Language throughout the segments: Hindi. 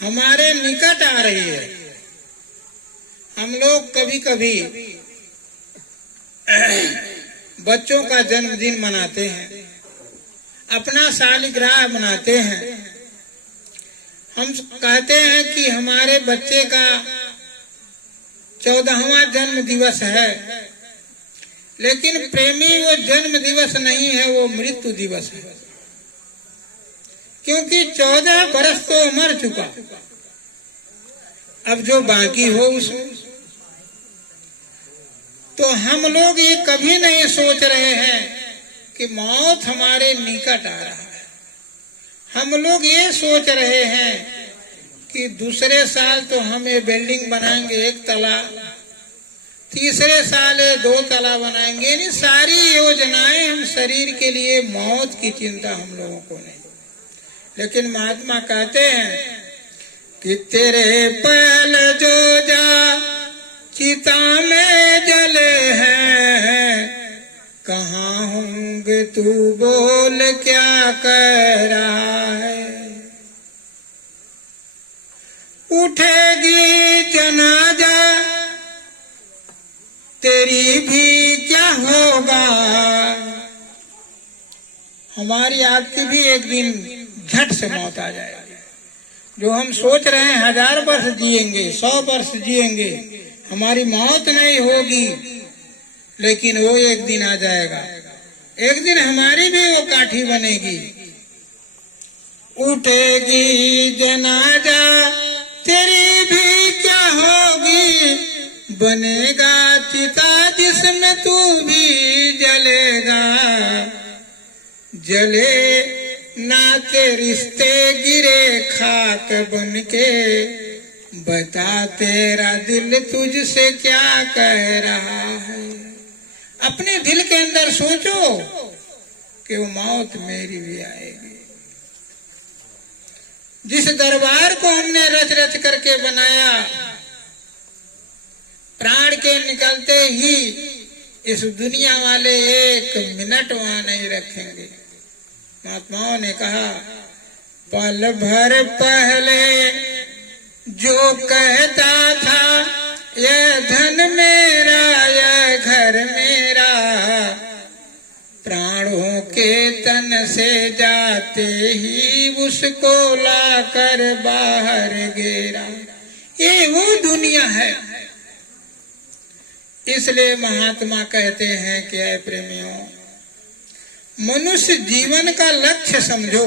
हमारे निकट आ रही है। हम लोग कभी कभी बच्चों का जन्मदिन मनाते हैं, अपना सालगिरह मनाते हैं। हम कहते हैं कि हमारे बच्चे का 14वां जन्म दिवस है, लेकिन प्रेमी वो जन्म दिवस नहीं है, वो मृत्यु दिवस है। क्योंकि 14 बरस तो मर चुका, अब जो बाकी हो उसमें। तो हम लोग ये कभी नहीं सोच रहे हैं कि मौत हमारे निकट आ रहा है। हम लोग ये सोच रहे हैं कि दूसरे साल तो हम ये बिल्डिंग बनाएंगे 1 तला, तीसरे साल 2 तला बनाएंगे। यानी सारी योजनाएं हम शरीर के लिए, मौत की चिंता हम लोगों को नहीं। लेकिन महात्मा कहते हैं कि तेरे पहल जो जा चिता में जले हैं, कहाँ होंगे तू बोल क्या कह रहा है। उठेगी जनाजा तेरी भी क्या होगा, हमारी आपकी भी एक दिन झट से मौत आ जाएगी। जो हम सोच रहे हैं 1000 वर्ष जिएंगे, 100 वर्ष जिएंगे, हमारी मौत नहीं होगी, लेकिन वो एक दिन आ जाएगा। एक दिन हमारी भी वो काठी बनेगी। उठेगी जनाजा तेरी भी क्या होगी, बनेगा चिता जिसमें तू भी जलेगा। जले नाते रिश्ते गिरे खाक बनके, बता तेरा दिल तुझसे क्या कह रहा है। अपने दिल के अंदर सोचो कि वो मौत मेरी भी आएगी। जिस दरबार को हमने रच रच करके बनाया, प्राण के निकलते ही इस दुनिया वाले 1 मिनट वहां नहीं रखेंगे। महात्माओं ने कहा, पल भर पहले जो कहता था यह धन मेरा, यह घर मेरा, प्राणों के तन से जाते ही उसको लाकर बाहर गिरा। ये वो दुनिया है। इसलिए महात्मा कहते हैं कि ऐ प्रेमियों, मनुष्य जीवन का लक्ष्य समझो।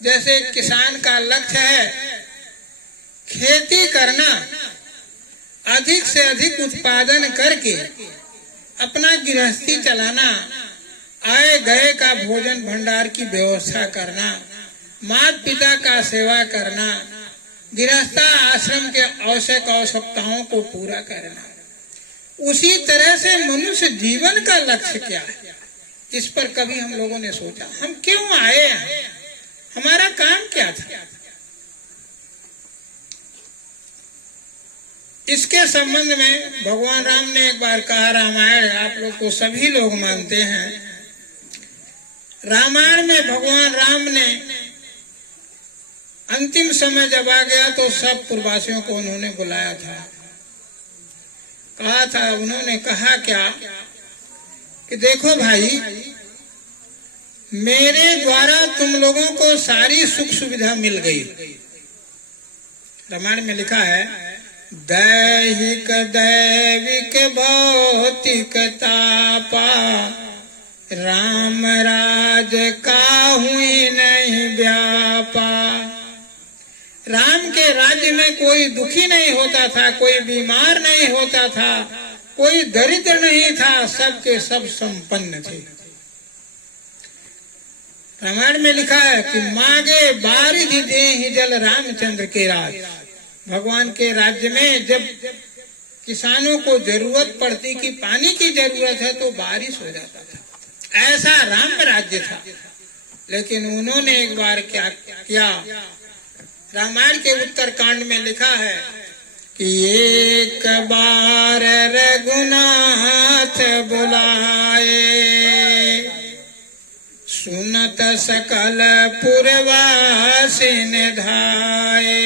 जैसे किसान का लक्ष्य है खेती करना, अधिक से अधिक उत्पादन करके अपना गृहस्थी चलाना, आए गए का भोजन भंडार की व्यवस्था करना, माता पिता का सेवा करना, गृहस्था आश्रम के आवश्यक आवश्यकताओं को पूरा करना। उसी तरह से मनुष्य जीवन का लक्ष्य क्या है, इस पर कभी हम लोगों ने सोचा? हम क्यों आए हैं, हमारा काम क्या था? इसके संबंध में भगवान राम ने एक बार कहा, रामायण आप लोग को सभी लोग मानते हैं। रामायण में भगवान राम ने अंतिम समय जब आ गया तो सब पूर्ववासियों को उन्होंने बुलाया था। कहा था, उन्होंने कहा क्या कि देखो भाई, मेरे द्वारा तुम लोगों को सारी सुख सुविधा मिल गई। रामायण में लिखा है, दैहिक दैविक भौतिक तापा, राम राज काहुई नहीं व्यापा। राम के राज्य में कोई दुखी नहीं होता था, कोई बीमार नहीं होता था, कोई दरिद्र नहीं था, सबके सब संपन्न थे। रामायण में लिखा है कि मांगे बारिधि देहि जल रामचंद्र के राज। भगवान के राज्य में जब किसानों को जरूरत पड़ती कि पानी की जरूरत है तो बारिश हो जाता था। ऐसा राम राज्य था। लेकिन उन्होंने एक बार क्या किया, रामायण के उत्तरकांड में लिखा है कि एक बार रघुनाथ बुलाए, सुनत सकल पुरवासी, से निधाए।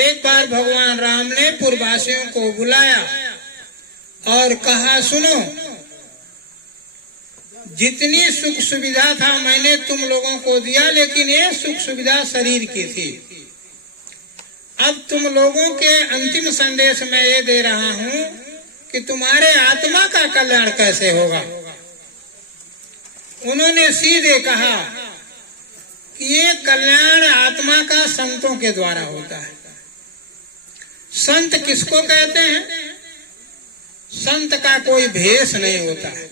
एक बार भगवान राम ने पुरवासियों को बुलाया और कहा, सुनो, जितनी सुख सुविधा था मैंने तुम लोगों को दिया, लेकिन ये सुख सुविधा शरीर की थी। अब तुम लोगों के अंतिम संदेश में ये दे रहा हूं कि तुम्हारे आत्मा का कल्याण कैसे होगा। उन्होंने सीधे कहा कि ये कल्याण आत्मा का संतों के द्वारा होता है। संत किसको कहते हैं? संत का कोई भेष नहीं होता है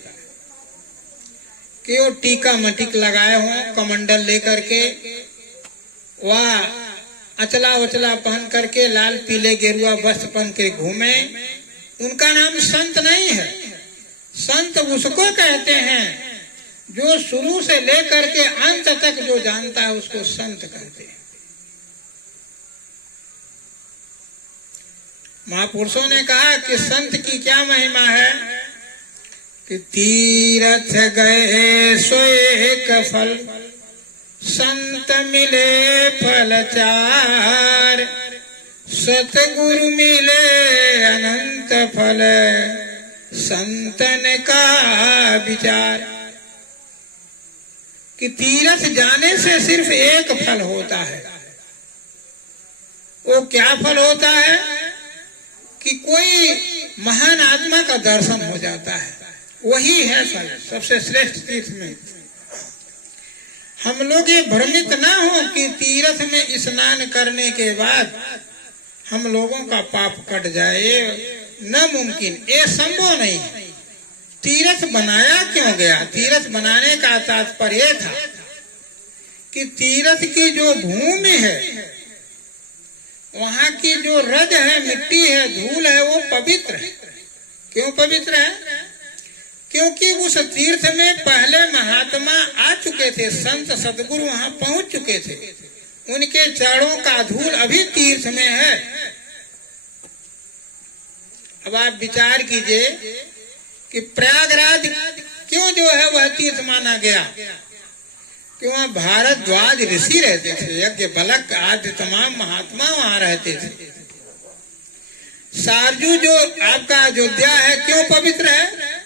कि वो टीका मटिक लगाए हों, कमंडल लेकर के, वह अचला उचला पहन करके लाल पीले गेरुआ वस्त्र पहन के घूमे। उनका नाम संत नहीं है। संत उसको कहते हैं जो शुरू से लेकर के अंत तक जो जानता है, उसको संत कहते हैं। महापुरुषों ने कहा कि संत की क्या महिमा है कि तीरथ गए सो एक फल, संत मिले फल चार, सतगुरु मिले अनंत फल, संतन का विचार। कि तीरथ जाने से सिर्फ एक फल होता है। वो क्या फल होता है कि कोई महान आत्मा का दर्शन हो जाता है, वही है फल, सबसे श्रेष्ठ तीर्थ में। हम लोग ये भ्रमित ना हो कि तीर्थ में स्नान करने के बाद हम लोगों का पाप कट जाए, न मुमकिन, ये संभव नहीं। तीर्थ बनाया क्यों गया? तीर्थ बनाने का तात्पर्य था कि तीर्थ की जो भूमि है, वहां की जो रज है, मिट्टी है, धूल है, वो पवित्र है। क्यों पवित्र है? क्योंकि उस तीर्थ में पहले महात्मा आ चुके थे, संत सदगुरु वहां पहुंच चुके थे, उनके चरणों का धूल अभी तीर्थ में है। अब आप विचार कीजिए कि प्रयागराज क्यों जो है वह तीर्थ माना गया? कि वहाँ भारद्वाज ऋषि रहते थे, यज्ञ बलक आदि तमाम महात्मा वहां रहते थे। सारजू जो आपका अयोध्या है, क्यों पवित्र है?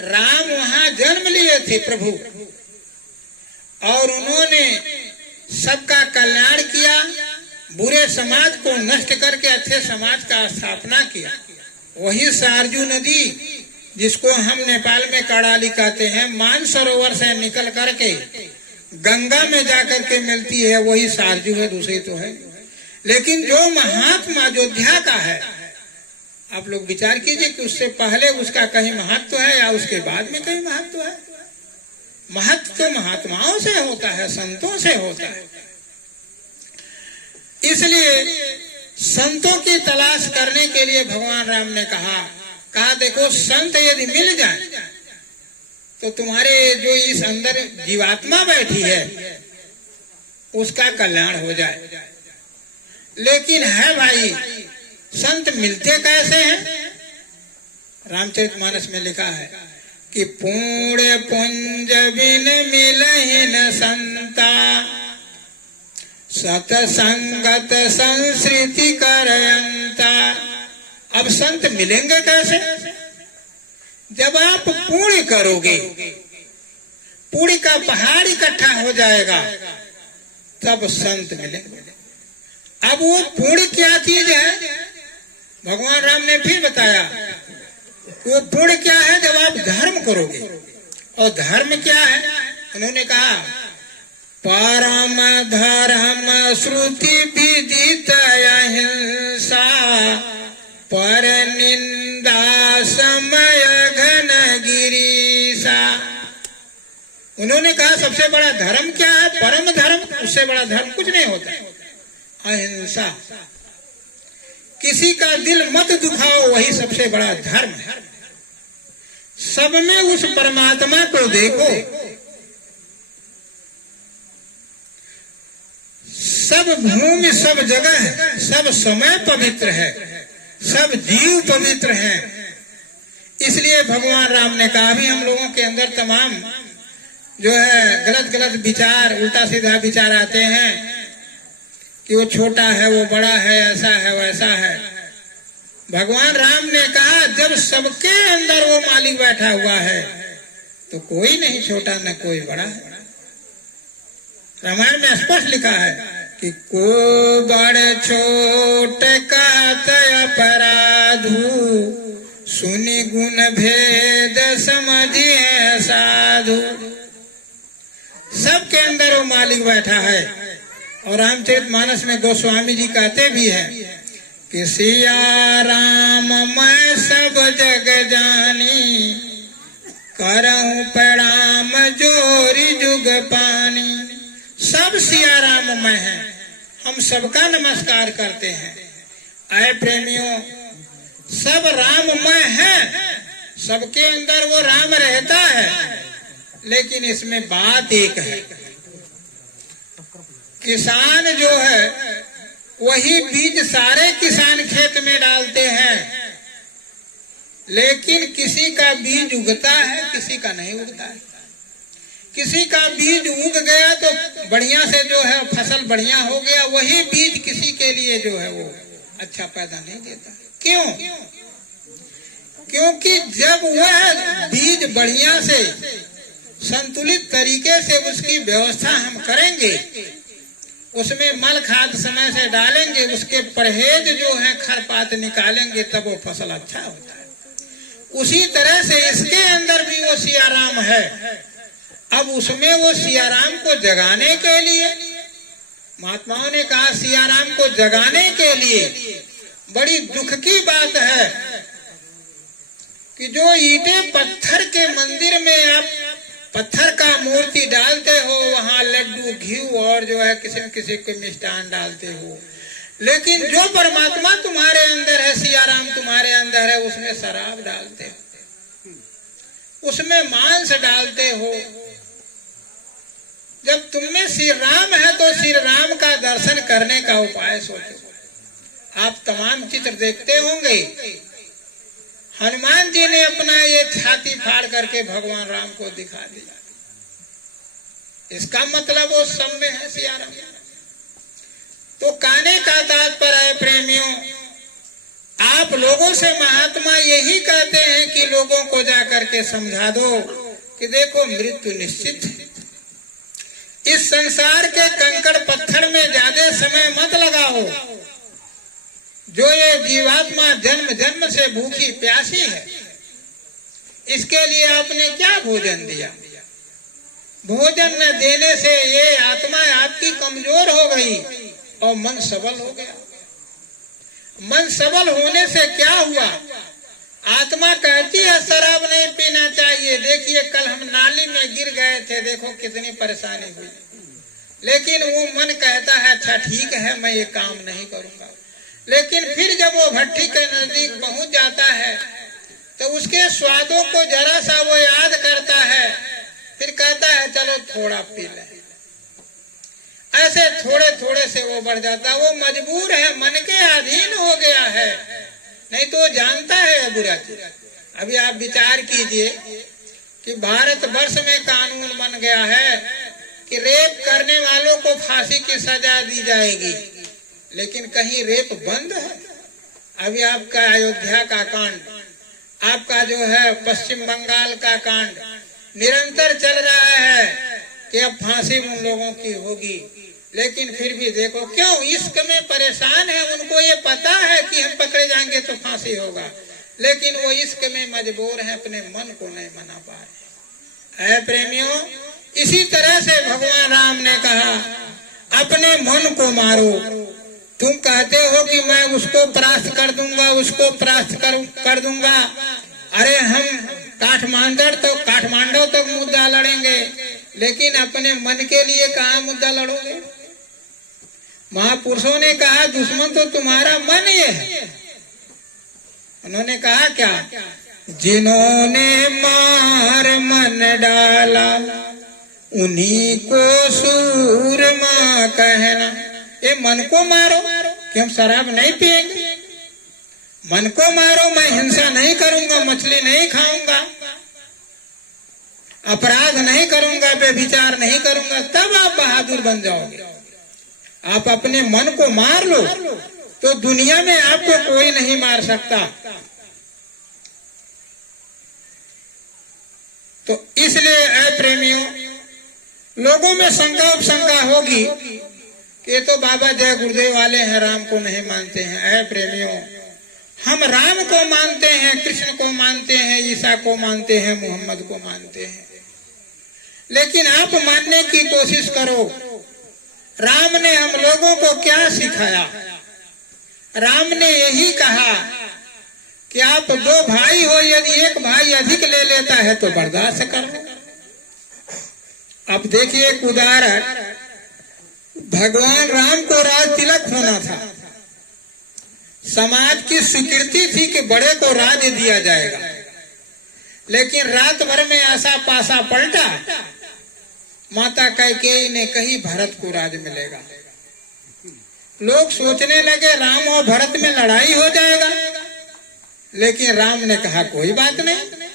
राम वहां जन्म लिए थे प्रभु, और उन्होंने सबका कल्याण किया, बुरे समाज को नष्ट करके अच्छे समाज का स्थापना किया। वही सारजू नदी, जिसको हम नेपाल में कड़ाली कहते हैं, मानसरोवर से निकल करके गंगा में जाकर के मिलती है, वही सारजू है, दूसरी तो है। लेकिन जो महात्मा अयोध्या का है, आप लोग विचार कीजिए कि उससे पहले उसका कहीं महत्व है या उसके बाद में कहीं महत्व है? महत्व तो महात्माओं से होता है, संतों से होता है। इसलिए संतों की तलाश करने के लिए भगवान राम ने कहा देखो, संत यदि मिल जाए तो तुम्हारे जो इस अंदर जीवात्मा बैठी है उसका कल्याण हो जाए। लेकिन है भाई, संत मिलते कैसे हैं? रामचरितमानस में लिखा है कि पूर्ण पुंज बिन मिलहिन संता, सतसंगत संस्कृति करयंता। अब संत मिलेंगे कैसे? जब आप पुण्य करोगे, पुण्य का पहाड़ इकट्ठा हो जाएगा, तब संत मिलेंगे। अब वो पुण्य क्या चीज है? भगवान राम ने फिर बताया वो पुण्य क्या है। जब आप धर्म करोगे, और धर्म क्या है? उन्होंने कहा परम धर्म श्रुति विदित अहिंसा, पर निंदा समय घन गिरीसा। उन्होंने कहा सबसे बड़ा धर्म क्या है? परम धर्म, उससे बड़ा धर्म कुछ नहीं होता। अहिंसा, किसी का दिल मत दुखाओ, वही सबसे बड़ा धर्म है। सब में उस परमात्मा को देखो। सब भूमि, सब जगह है, सब समय पवित्र है, सब जीव पवित्र हैं। इसलिए भगवान राम ने कहा भी हम लोगों के अंदर तमाम जो है गलत गलत विचार, उल्टा सीधा विचार आते हैं कि वो छोटा है, वो बड़ा है, ऐसा है, वैसा है। भगवान राम ने कहा जब सबके अंदर वो मालिक बैठा हुआ है तो कोई नहीं छोटा न कोई बड़ा है। रामायण में स्पष्ट लिखा है कि को बड़ छोट का अपराधु, सुनि गुण भेद समझिए साधु। सबके अंदर वो मालिक बैठा है। और रामचरितमानस में गोस्वामी जी कहते भी हैं कि सिया राम मैं सब जग जानी, करहूं प्रणाम जोरी जुग पानी। सब सिया राम मैं है, हम सबका नमस्कार करते हैं। आए प्रेमियों, सब राममय है, सबके अंदर वो राम रहता है। लेकिन इसमें बात एक है, किसान जो है वही बीज सारे किसान खेत में डालते हैं, लेकिन किसी का बीज उगता है, किसी का नहीं उगता है। किसी का बीज उग गया तो बढ़िया से जो है फसल बढ़िया हो गया, वही बीज किसी के लिए जो है वो अच्छा पैदा नहीं देता। क्यों? क्योंकि जब वह बीज बढ़िया से संतुलित तरीके से उसकी व्यवस्था हम करेंगे, उसमें मल खाद समय से डालेंगे, उसके परहेज जो है खरपात निकालेंगे, तब वो फसल अच्छा होता है। उसी तरह से इसके अंदर भी वो सियाराम है। अब उसमें वो सियाराम को जगाने के लिए, महात्माओं ने कहा सियाराम को जगाने के लिए बड़ी दुख की बात है कि जो ईंटें पत्थर के मंदिर में आप पत्थर का मूर्ति डालते हो, वहां लड्डू घी और जो है किसी न किसी को मिष्ठान डालते हो, लेकिन जो परमात्मा तुम्हारे अंदर है, सियाराम तुम्हारे अंदर है, उसमें शराब डालते हो, उसमें मांस डालते हो। जब तुमने श्री राम है तो श्री राम का दर्शन करने का उपाय सोचो। आप तमाम चित्र देखते होंगे, हनुमान जी ने अपना ये छाती फाड़ करके भगवान राम को दिखा दिया। इसका मतलब वो सब में है सियाराम। तो कहने का तात्पर्य है प्रेमियों, आप लोगों से महात्मा यही कहते हैं कि लोगों को जाकर के समझा दो कि देखो मृत्यु निश्चित है। इस संसार के कंकड़ पत्थर में ज्यादा समय मत लगाओ। जो ये जीवात्मा जन्म जन्म से भूखी प्यासी है, इसके लिए आपने क्या भोजन दिया? भोजन न देने से ये आत्मा आपकी कमजोर हो गई और मन सबल हो गया। मन सबल होने से क्या हुआ? आत्मा कहती है शराब नहीं पीना चाहिए, देखिए कल हम नाली में गिर गए थे, देखो कितनी परेशानी हुई। लेकिन वो मन कहता है अच्छा ठीक है, मैं ये काम नहीं करूंगा। लेकिन फिर जब वो भट्टी के नजदीक पहुंच जाता है तो उसके स्वादों को जरा सा वो याद करता है, फिर कहता है चलो थोड़ा पी ले। ऐसे थोड़े थोड़े से वो बढ़ जाता है। वो मजबूर है, मन के अधीन हो गया है, नहीं तो जानता है बुरा चीज। अभी आप विचार कीजिए कि भारत वर्ष में कानून बन गया है कि रेप करने वालों को फांसी की सजा दी जाएगी, लेकिन कहीं रेप बंद है? अभी आपका अयोध्या का कांड, आपका जो है पश्चिम बंगाल का कांड निरंतर चल रहा है कि अब फांसी उन लोगों की होगी, लेकिन फिर भी देखो क्यों इश्क में परेशान है। उनको ये पता है कि हम पकड़े जाएंगे तो फांसी होगा, लेकिन वो इश्क में मजबूर है, अपने मन को नहीं मना पा रहे। ऐ प्रेमियों, इसी तरह से भगवान राम ने कहा अपने मन को मारो। तुम कहते हो कि मैं उसको परास्त कर दूंगा, उसको परास्त कर दूंगा। अरे हम काठमांडू तक मुद्दा लड़ेंगे, लेकिन अपने मन के लिए कहाँ मुद्दा लड़ोगे? महापुरुषों ने कहा दुश्मन तो तुम्हारा मन ही है। उन्होंने कहा क्या? जिन्होंने मार मन डाला उन्हीं को सूरमा कहना। ये मन को मारो कि हम शराब नहीं पिएंगे, मन को मारो मैं हिंसा नहीं करूंगा, मछली नहीं खाऊंगा। अपराध नहीं करूंगा, व्यभिचार नहीं करूंगा, तब आप बहादुर बन जाओगे। आप अपने मन को मार लो तो दुनिया में आपको कोई नहीं मार सकता। तो इसलिए ऐ प्रेमियों, लोगों में शंका उपशंका होगी कि ये तो बाबा जय गुरुदेव वाले हैं, राम को नहीं मानते हैं। ऐ प्रेमियों, हम राम को मानते हैं, कृष्ण को मानते हैं, ईसा को मानते हैं, मोहम्मद को मानते हैं। लेकिन आप मानने की कोशिश करो, राम ने हम लोगों को क्या सिखाया। राम ने यही कहा कि आप दो भाई हो, यदि एक भाई अधिक ले लेता है तो बर्दाश्त करो। अब देखिए एक उदाहरण, भगवान राम को राज तिलक होना था। समाज की स्वीकृति थी कि बड़े को राज दिया जाएगा, लेकिन रात भर में ऐसा पासा पलटा, माता कैकेयी ने कही भरत को राज मिलेगा। लोग सोचने लगे राम और भरत में लड़ाई हो जाएगा, लेकिन राम ने कहा कोई बात नहीं,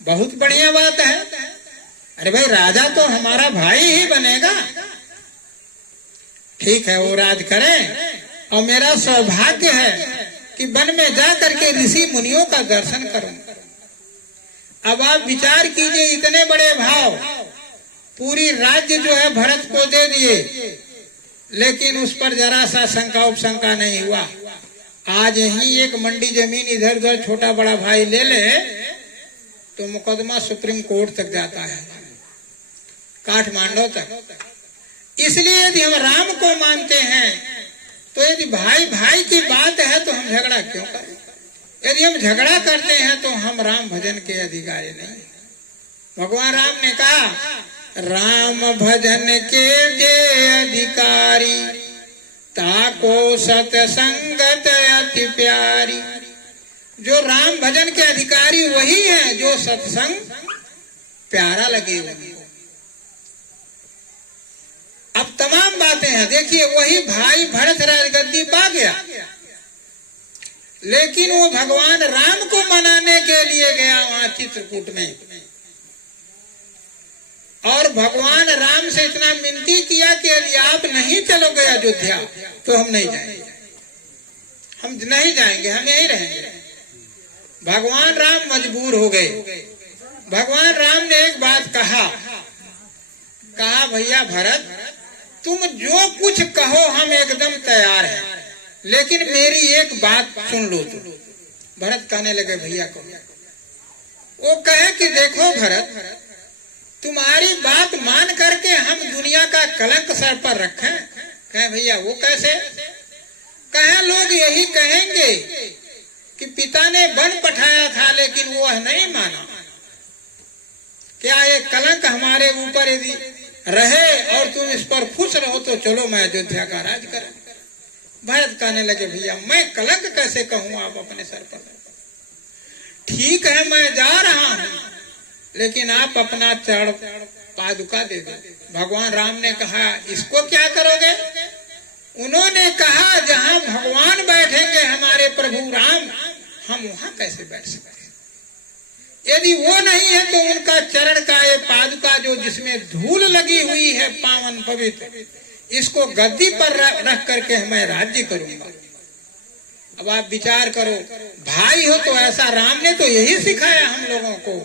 बहुत बढ़िया बात है। अरे भाई, राजा तो हमारा भाई ही बनेगा। ठीक है, वो राज करें, और मेरा सौभाग्य है कि वन में जा करके ऋषि मुनियों का दर्शन करूं। अब आप विचार कीजिए, इतने बड़े भाव, पूरी राज्य जो है भरत को दे दिए, लेकिन उस पर जरा सा शंका उपशंका नहीं हुआ। आज ही एक मंडी जमीन इधर उधर छोटा बड़ा भाई ले ले तो मुकदमा सुप्रीम कोर्ट तक जाता है, काठमांडू तक। इसलिए यदि हम राम को मानते हैं तो यदि भाई भाई की बात है तो हम झगड़ा क्यों करें। यदि हम झगड़ा करते हैं तो हम राम भजन के अधिकारी नहीं। भगवान राम ने कहा, राम भजन के जे अधिकारी, ताको सतसंगत अति प्यारी। जो राम भजन के अधिकारी वही है जो सत्संग प्यारा लगे हुए। अब तमाम बातें हैं, देखिए वही भाई भरत राजगद्दी पा गया, लेकिन वो भगवान राम को मनाने के लिए गया वहां चित्रकूट में, और भगवान राम से इतना विनती किया कि यदि आप नहीं चलोगे अयोध्या तो हम नहीं जाएंगे, हम नहीं जाएंगे, हम यहीं रहेंगे। भगवान राम मजबूर हो गए। भगवान राम ने एक बात कहा, भैया भरत, तुम जो कुछ कहो हम एकदम तैयार हैं, लेकिन मेरी एक बात सुन लो। तुम भरत कहने लगे भैया को, वो कहे कि देखो भरत, तुम्हारी बात मान करके हम दुनिया का कलंक सर पर रखें। कहे भैया वो कैसे? कहे लोग यही कहेंगे कि पिता ने वन पठाया था लेकिन वो नहीं माना। क्या ये कलंक हमारे ऊपर यदि रहे और तुम इस पर खुश रहो तो चलो मैं अयोध्या का राज करूं। भरत कहने लगे भैया मैं कलंक कैसे कहूं आप अपने सर पर। ठीक है मैं जा रहा हूं, लेकिन आप अपना चरण पादुका दे दो। भगवान राम ने कहा इसको क्या करोगे? उन्होंने कहा जहां भगवान बैठेंगे हमारे प्रभु राम, हम वहां कैसे बैठ सकते? यदि वो नहीं है तो उनका चरण का ये पादुका जो जिसमें धूल लगी हुई है पावन पवित्र, इसको गद्दी पर रख करके मैं राज्य करूंगा। अब आप विचार करो, भाई हो तो ऐसा, राम ने तो यही सिखाया हम लोगों को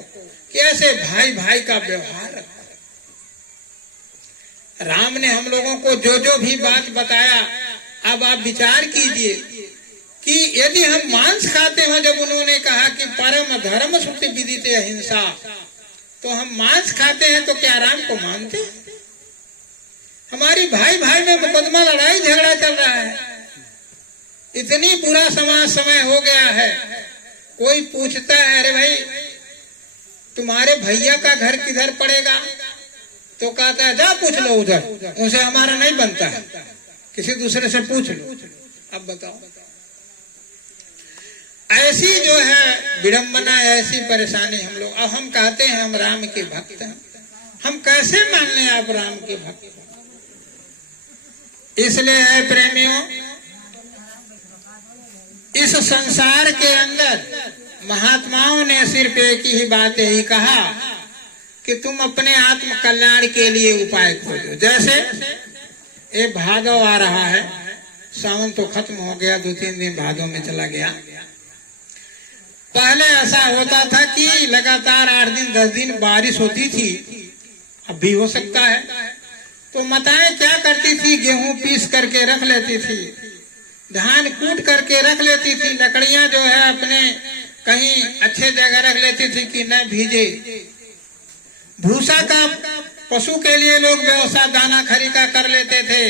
कि ऐसे भाई भाई का व्यवहार रखो। राम ने हम लोगों को जो जो भी बात बताया, अब आप विचार कीजिए कि यदि हम मांस खाते हो, जब उन्होंने कहा कि परम धर्म श्रुति विदित अहिंसा, तो हम मांस खाते हैं तो क्या राम को मानते? हमारी भाई भाई में मुकदमा लड़ाई झगड़ा चल रहा है, इतनी बुरा समय हो गया है। कोई पूछता है अरे भाई तुम्हारे भैया का घर किधर पड़ेगा, तो कहता है जा पूछ लो उधर, उनसे हमारा नहीं बनता है, किसी दूसरे से पूछ लो। अब बताओ, ऐसी जो है विडंबना, ऐसी परेशानी हम लोग। अब हम कहते हैं हम राम के भक्त हैं, हम कैसे मान लें आप राम के भक्त? इसलिए है प्रेमियों, इस संसार के अंदर महात्माओं ने सिर्फ एक ही बात यही कहा कि तुम अपने आत्म कल्याण के लिए उपाय खोजो। जैसे ये भादव आ रहा है, सावन तो खत्म हो गया, 2-3 दिन भादव में चला गया। पहले ऐसा होता था कि लगातार 8 दिन 10 दिन बारिश होती थी, अब भी हो सकता है। तो माताएं क्या करती थी, गेहूं पीस करके रख लेती थी, धान कूट करके रख लेती थी, लकड़ियां जो है अपने कहीं अच्छे जगह रख लेती थी कि न भीजे। भूसा का पशु के लिए लोग व्यवस्था दाना खरी का कर लेते थे,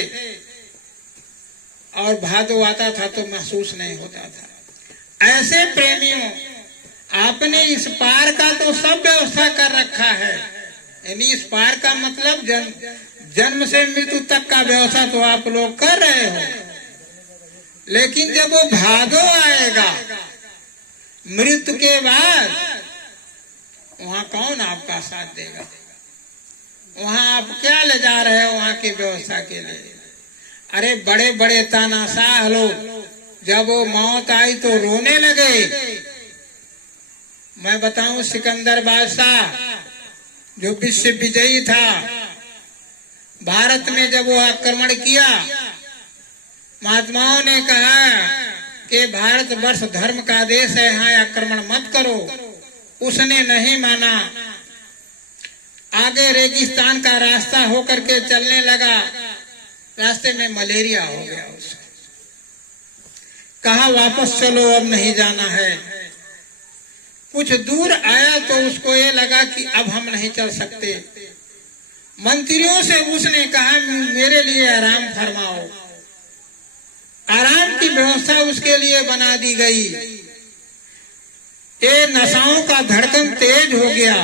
और भादो आता था तो महसूस नहीं होता था। ऐसे प्रेमियों, आपने इस पार का तो सब व्यवस्था कर रखा है, यानी इस पार का मतलब जन्म से मृत्यु तक का व्यवस्था तो आप लोग कर रहे हो, लेकिन जब वो भादो आएगा मृत्यु के बाद, वहां कौन आपका साथ देगा? वहां आप क्या ले जा रहे हो वहां की व्यवस्था के लिए? अरे बड़े बड़े तानाशाह लोग जब वो मौत आई तो रोने लगे। मैं बताऊं, सिकंदर बादशाह जो विश्व विजयी था, भारत में जब वो आक्रमण किया, महात्माओं ने कहा कि भारत वर्ष धर्म का देश है, यहाँ आक्रमण मत करो। उसने नहीं माना, आगे रेगिस्तान का रास्ता होकर के चलने लगा, रास्ते में मलेरिया हो गया उसको। कहा वापस चलो, अब नहीं जाना है। कुछ दूर आया तो उसको ये लगा कि अब हम नहीं चल सकते। मंत्रियों से उसने कहा मेरे लिए आराम फरमाओ। आराम की व्यवस्था उसके लिए बना दी गई। ये नशाओं का धड़कन तेज हो गया।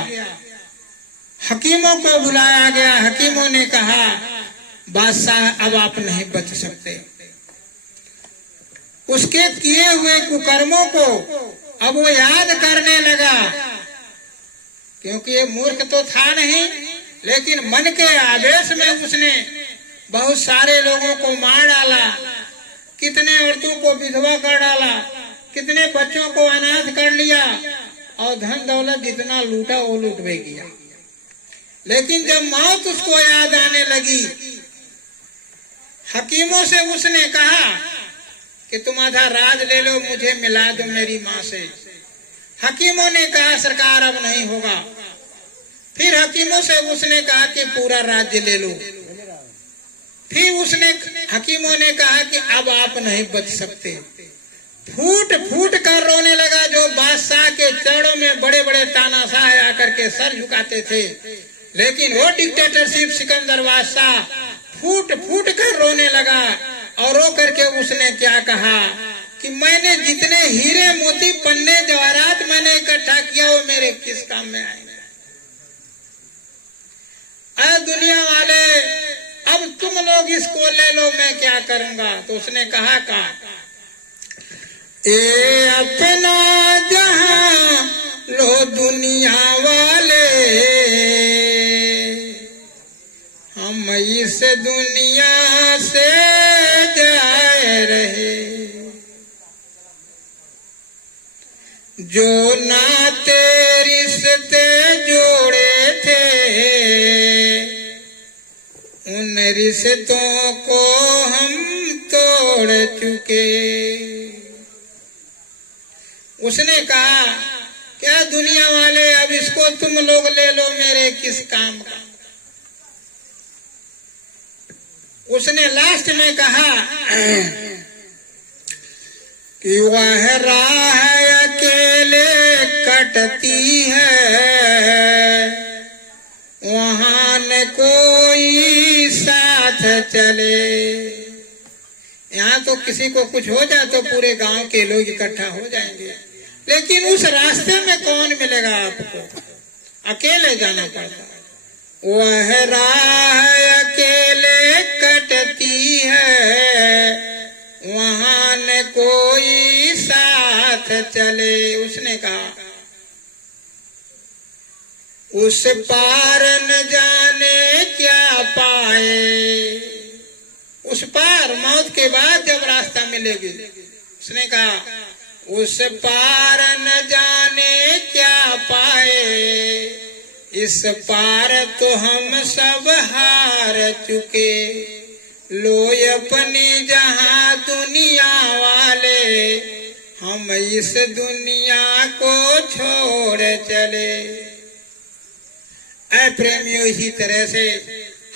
हकीमों को बुलाया गया। हकीमों ने कहा बादशाह अब आप नहीं बच सकते। उसके किए हुए कुकर्मों को अब वो याद करने लगा, क्योंकि ये मूर्ख तो था नहीं, लेकिन मन के आवेश में उसने बहुत सारे लोगों को मार डाला, कितने औरतों को विधवा कर डाला, कितने बच्चों को अनाथ कर लिया, और धन दौलत जितना लूटा वो लूटवे गया। लेकिन जब मौत उसको याद आने लगी, हकीमों से उसने कहा कि तुम आधा राज ले लो, मुझे मिला दो मेरी माँ से। हकीमों ने कहा सरकार अब नहीं होगा। फिर हकीमों से उसने कहा कि पूरा राज्य ले लो। फिर हकीमों ने कहा कि अब आप नहीं बच सकते। फूट फूट कर रोने लगा। जो बादशाह के चरणों में बड़े बड़े तानाशाह आकर के सर झुकाते थे, लेकिन वो डिक्टेटरशिप सिकंदर बादशाह फूट फूट कर रोने लगा। और रो करके उसने क्या कहा कि मैंने जितने हीरे मोती पन्ने जवाहरात मैंने इकट्ठा किया वो मेरे किस काम में आएंगे? दुनिया वाले, अब तुम लोग इसको ले लो, मैं क्या करूंगा? तो उसने कहा ए अपना जहां लो दुनिया वाले, हम इस दुनिया से जाए रहे। जो नाते रिश्ते जोड़े थे, उन रिश्तों को हम तोड़ चुके। उसने कहा क्या दुनिया वाले, अब इसको तुम लोग ले लो, मेरे किस काम का? उसने लास्ट में कहा कि वह राह अकेले कटती है, वहां न कोई साथ चले। यहाँ तो किसी को कुछ हो जाए तो पूरे गांव के लोग इकट्ठा हो जाएंगे, लेकिन उस रास्ते में कौन मिलेगा आपको? अकेले जाना पड़ता है। वह राह अकेले कटती है, वहां न कोई साथ चले। उसने कहा उस पार न जाने क्या पाए। उस पार मौत के बाद जब रास्ता मिलेगी, उसने कहा उस पार न जाने क्या पाए, इस पार तो हम सब हार चुके, लो अपनी जहां दुनिया वाले, हम इस दुनिया को छोड़ चले। ऐ प्रेमियों, इसी तरह से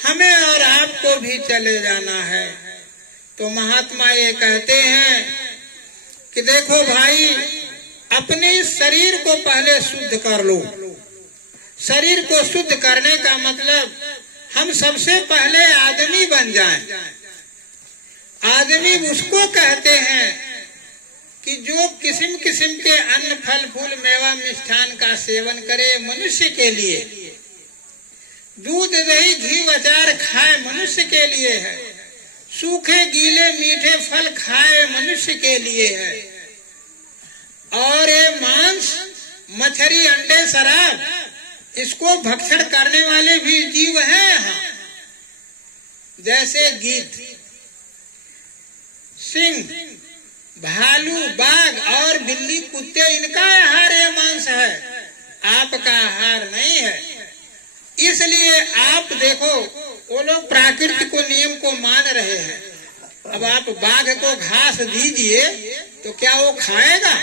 हमें और आपको भी चले जाना है। तो महात्मा ये कहते हैं कि देखो भाई, अपने इस शरीर को पहले शुद्ध कर लो। शरीर को शुद्ध करने का मतलब हम सबसे पहले आदमी बन जाएं। आदमी उसको कहते हैं कि जो किस्म किस्म के अन्न, फल फूल, मेवा, मिष्ठान का सेवन करे मनुष्य के लिए, दूध दही घी अचार खाए मनुष्य के लिए है, सूखे गीले मीठे फल खाए मनुष्य के लिए है, और ये मांस मछली अंडे शराब इसको भक्षण करने वाले भी जीव हैं यहाँ। जैसे गिद्ध, सिंह, भालू, बाघ और बिल्ली, कुत्ते, इनका आहार ये मांस है, आपका आहार नहीं है। इसलिए आप देखो, वो लोग प्रकृति को नियम को मान रहे हैं। अब आप बाघ को घास दीजिए तो क्या वो खाएगा?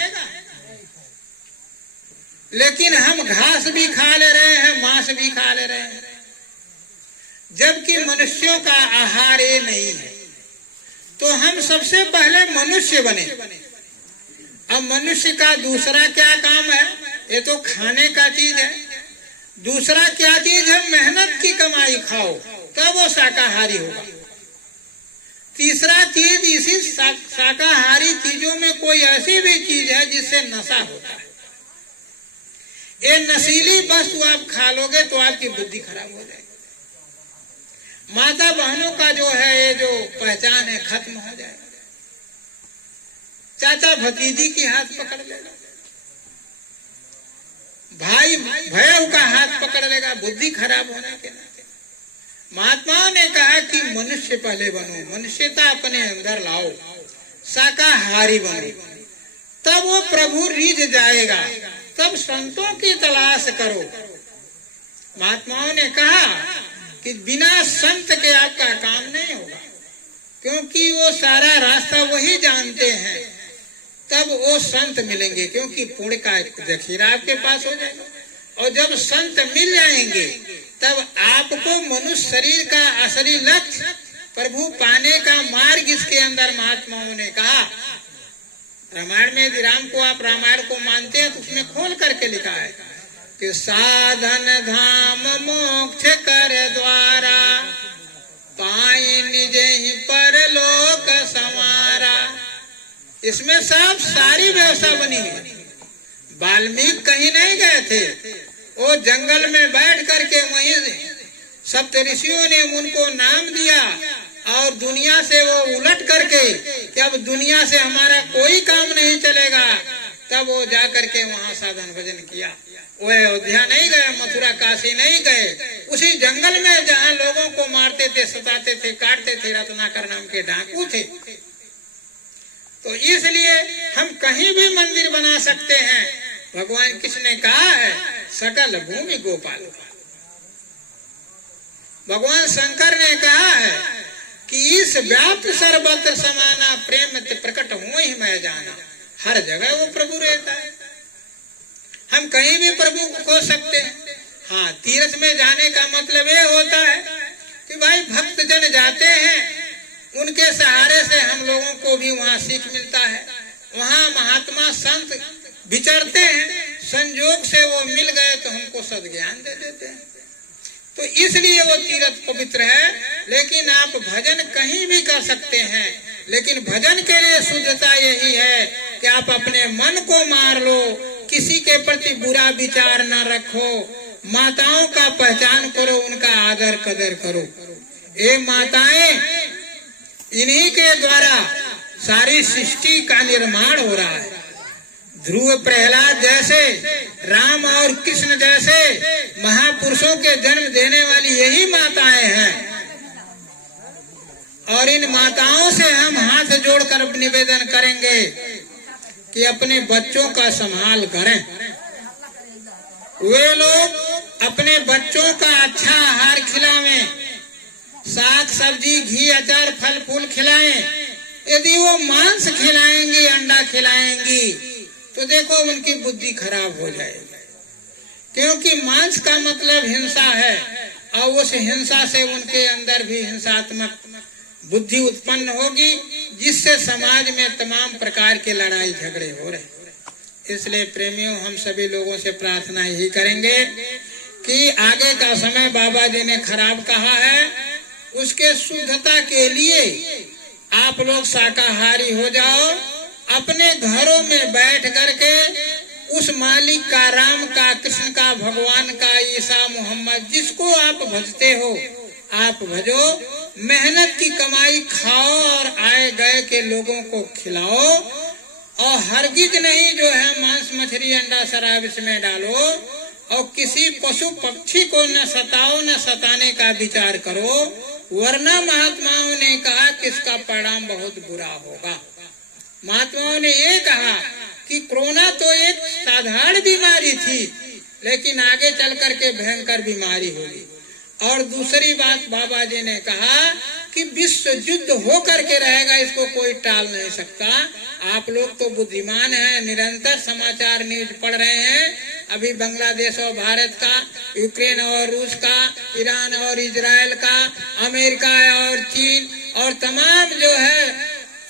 लेकिन हम घास भी खा ले रहे हैं, मांस भी खा ले रहे हैं, जबकि मनुष्यों का आहार ये नहीं है। तो हम सबसे पहले मनुष्य बने। अब मनुष्य का दूसरा क्या काम है? ये तो खाने का चीज है। दूसरा क्या चीज है? मेहनत की कमाई खाओ, तब वो शाकाहारी होगा। तीसरा चीज, इसी शाकाहारी चीजों में कोई ऐसी भी चीज है जिससे नशा होता है। ये नशीली वस्तु आप खा लोगे तो आपकी बुद्धि खराब हो जाएगी। माता बहनों का जो है, ये जो पहचान है, खत्म हो जाएगा। चाचा भतीजी की हाथ पकड़ लेगा, भाई भैया का हाथ पकड़ लेगा, बुद्धि खराब होने के नाते। महात्माओं ने कहा कि मनुष्य पहले बनो, मनुष्यता अपने अंदर लाओ, शाकाहारी बनो, तब वो प्रभु रीझ जाएगा। तब संतों की तलाश करो। महात्माओं ने कहा कि बिना संत के आपका काम नहीं होगा, क्योंकि वो सारा रास्ता वही जानते हैं। तब वो संत मिलेंगे, क्योंकि पुण्य का जखीरा आपके पास हो जाएगा। और जब संत मिल जाएंगे तब आपको मनुष्य शरीर का असली लक्ष्य प्रभु पाने का मार्ग इसके अंदर महात्माओं ने कहा। रामायण में यदि राम को आप रामायण को मानते हैं तो उसमें खोल करके लिखा है कि साधन धाम मोक्ष कर द्वारा, पाई निज ही परलोक समारा। इसमें सब सारी व्यवस्था बनी है। वाल्मीकि कहीं नहीं गए थे, वो जंगल में बैठ करके वहीं सप्त ऋषियों ने उनको नाम दिया और दुनिया से वो उलट करके कि अब दुनिया से हमारा कोई काम नहीं चलेगा, तब वो जा करके वहाँ साधन भजन किया। वो अयोध्या नहीं गए, मथुरा काशी नहीं गए, उसी जंगल में जहाँ लोगों को मारते थे, सताते थे, काटते थे, रत्नाकर नाम के डाकू थे। तो इसलिए हम कहीं भी मंदिर बना सकते हैं। भगवान कृष्ण ने कहा है सकल भूमि गोपाल। भगवान शंकर ने कहा है कि इस व्याप्त सर्वत्र समाना, प्रेम प्रकट हुए ही मैं जाना। हर जगह वो प्रभु रहता है, हम कहीं भी प्रभु को खो सकते हैं। हाँ, तीर्थ में जाने का मतलब ये होता है कि भाई भक्त जन जाते हैं, उनके सहारे से हम लोगों को भी वहाँ सीख मिलता है। वहाँ महात्मा संत विचरते हैं, संजोग से वो मिल गए तो हमको सद्ज्ञान दे देते हैं। तो इसलिए वो तीर्थ पवित्र है। लेकिन आप भजन कहीं भी कर सकते हैं, लेकिन भजन के लिए शुद्धता यही है कि आप अपने मन को मार लो, किसी के प्रति बुरा विचार न रखो, माताओं का पहचान करो, उनका आदर कदर करो। ये माताएं, इन्हीं के द्वारा सारी सृष्टि का निर्माण हो रहा है। ध्रुव प्रहलाद जैसे, राम और कृष्ण जैसे महापुरुषों के जन्म देने वाली यही माताएं हैं। और इन माताओं से हम हाथ जोड़कर निवेदन करेंगे कि अपने बच्चों का संभाल करें। वे लोग अपने बच्चों का अच्छा आहार खिलावें, साग सब्जी घी अचार फल फूल खिलाएं। यदि वो मांस खिलाएंगी, अंडा खिलाएंगी, तो देखो उनकी बुद्धि खराब हो जाएगी, क्योंकि मांस का मतलब हिंसा है और उस हिंसा से उनके अंदर भी हिंसात्मक बुद्धि उत्पन्न होगी, जिससे समाज में तमाम प्रकार के लड़ाई झगड़े हो रहे हैं। इसलिए प्रेमियों, हम सभी लोगों से प्रार्थना यही करेंगे कि आगे का समय बाबा जी ने खराब कहा है, उसके शुद्धता के लिए आप लोग शाकाहारी हो जाओ। अपने घरों में बैठ करके उस मालिक का, राम का, कृष्ण का, भगवान का, ईसा मोहम्मद, जिसको आप भजते हो आप भजो। मेहनत की कमाई खाओ और आए गए के लोगों को खिलाओ, और हरगिज नहीं जो है मांस मछली अंडा शराब इसमें डालो, और किसी पशु पक्षी को न सताओ, न सताने का विचार करो, वरना महात्माओं ने कहा कि इसका परिणाम बहुत बुरा होगा। महात्माओं ने ये कहा कि कोरोना तो एक साधारण बीमारी थी, लेकिन आगे चल करके भयंकर बीमारी होगी। और दूसरी बात बाबा जी ने कहा कि विश्व युद्ध हो करके रहेगा, इसको कोई टाल नहीं सकता। आप लोग तो बुद्धिमान हैं, निरंतर समाचार न्यूज पढ़ रहे हैं। अभी बांग्लादेश और भारत का, यूक्रेन और रूस का, ईरान और इजराइल का, अमेरिका और चीन और तमाम जो है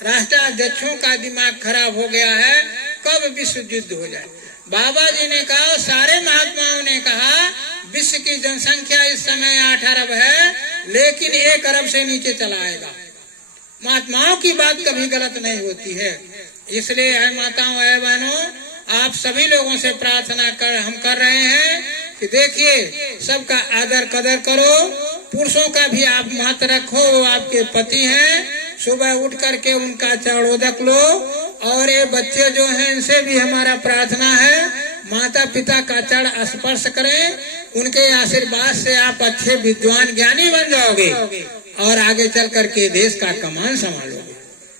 राष्ट्राध्यक्षों का दिमाग खराब हो गया है, कब विश्व युद्ध हो जाए। बाबा जी ने कहा, सारे महात्माओं ने कहा, विश्व की जनसंख्या इस समय 8 अरब है, लेकिन 1 अरब से नीचे चला आएगा। महात्माओं की बात कभी गलत नहीं होती है। इसलिए है माताओं, है बहनों, आप सभी लोगों से प्रार्थना हम कर रहे हैं कि देखिए, सबका आदर कदर करो, पुरुषों का भी आप महत्व रखो, वो आपके पति हैं। सुबह उठ करके उनका चरणोदक लो, और ये बच्चे जो हैं इनसे भी हमारा प्रार्थना है, माता पिता का चरण स्पर्श करें, उनके आशीर्वाद से आप अच्छे विद्वान ज्ञानी बन जाओगे और आगे चल करके देश का कमान संभालोगे।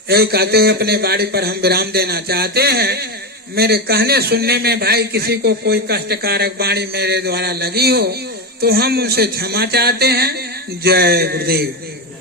यही कहते हुए अपने बाड़ी पर हम विराम देना चाहते हैं। मेरे कहने सुनने में भाई किसी को कोई कष्टकारक वाणी मेरे द्वारा लगी हो तो हम उनसे क्षमा चाहते हैं। जय गुरुदेव।